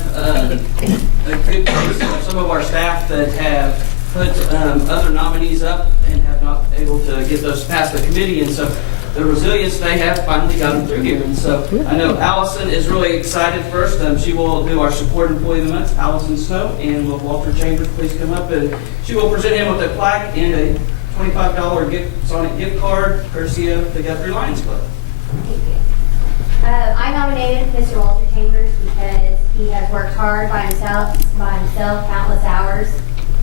have a good case of some of our staff that have put other nominees up and have not able to get those past the committee, and so the resilience they have finally got them through here. And so I know Allison is really excited first. She will do our support employee of the month, Allison Snow, and will Walter Chambers please come up, and she will present him with a plaque and a $25 Sonic gift card courtesy of the Guthrie Lions Club. Thank you. I nominated Mr. Walter Chambers because he has worked hard by himself countless hours.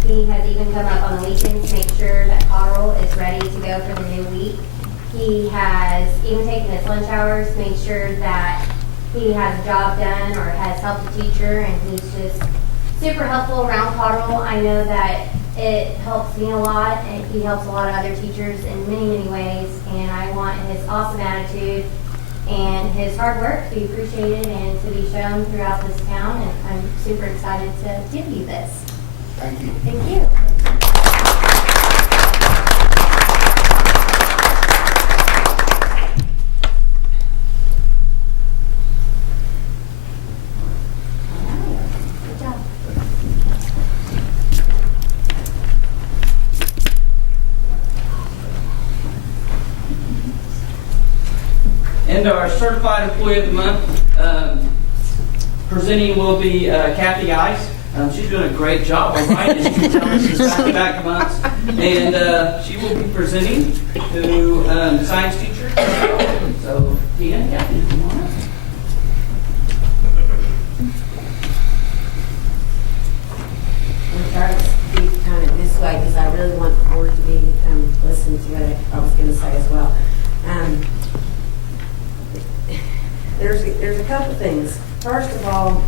He has even come up on the weekends to make sure that Cotterell is ready to go for the new week. He has even taken his lunch hours to make sure that he has a job done or has helped a teacher, and he's just super helpful around Cotterell. I know that it helps me a lot, and he helps a lot of other teachers in many, many ways, and I want his awesome attitude and his hard work to be appreciated and to be shown throughout this town, and I'm super excited to give you this. Thank you. Thank you. Good job. And our certified employee of the month presenting will be Kathy Ice. She's doing a great job. All right, as you can tell, she's back-to-back months, and she will be presenting to the science teacher. So, Tia and Kathy, come on up. I'm trying to speak kind of this way because I really want the board to be listening to what I was going to say as well. There's a couple things. First of all,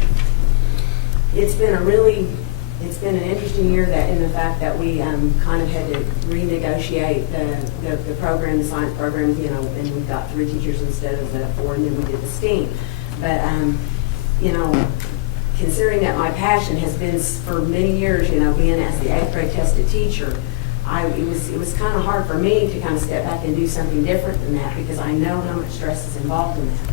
it's been an interesting year that in the fact that we kind of had to renegotiate the program, the science program, and we got 3 teachers instead of the 4, and then we did the STEAM. But considering that my passion has been for many years, being as the 8th grade tested teacher, it was kind of hard for me to kind of step back and do something different than that because I know how much stress is involved in that.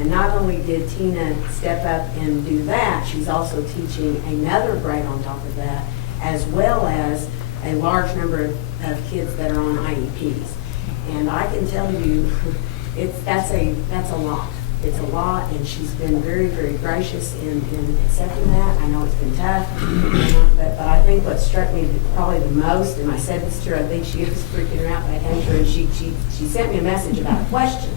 And not only did Tina step up and do that, she's also teaching another grade on top of that, as well as a large number of kids that are on IEPs. And I can tell you, that's a lot. It's a lot, and she's been very, very gracious in accepting that. I know it's been tough, but I think what struck me probably the most, and I said this to her, I think she was freaking her out, but I came to her and she sent me a message about a question.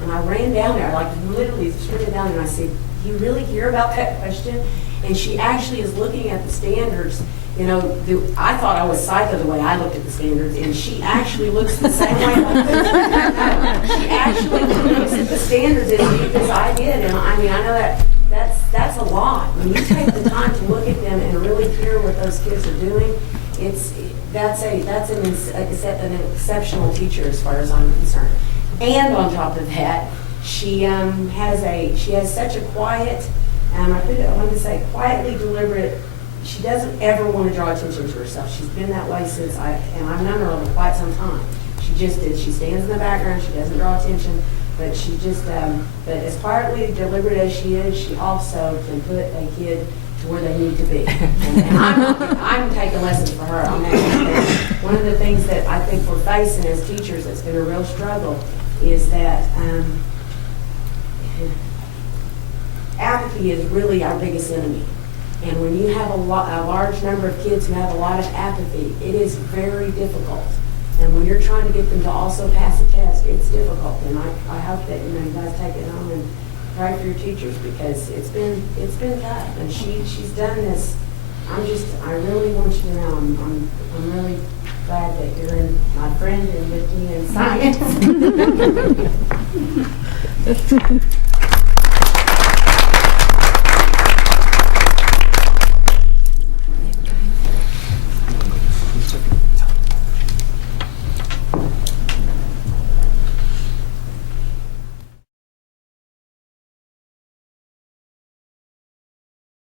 And I ran down there, like literally straight down there, and I said, "Do you really care about that question?" And she actually is looking at the standards. I thought I was psycho the way I looked at the standards, and she actually looks the same way. She actually looks at the standards as I did, and I know that's a lot. When you take the time to look at them and really hear what those kids are doing, that's an exceptional teacher as far as I'm concerned. And on top of that, she has such a quiet, I want to say quietly deliberate. She doesn't ever want to draw attention to herself. She's been that way since and I've known her over quite some time. She just did. She stands in the background. She doesn't draw attention, but she just, but as quietly deliberate as she is, she also can put a kid to where they need to be. And I'm taking lessons for her on that. One of the things that I think we're facing as teachers that's been a real struggle is that apathy is really our biggest enemy. And when you have a large number of kids who have a lot of apathy, it is very difficult. And when you're trying to get them to also pass a test, it's difficult. And I hope that you guys take it home and pray for your teachers because it's been tough. And she's done this. I really want you to know I'm really glad that you're my friend and with me in science.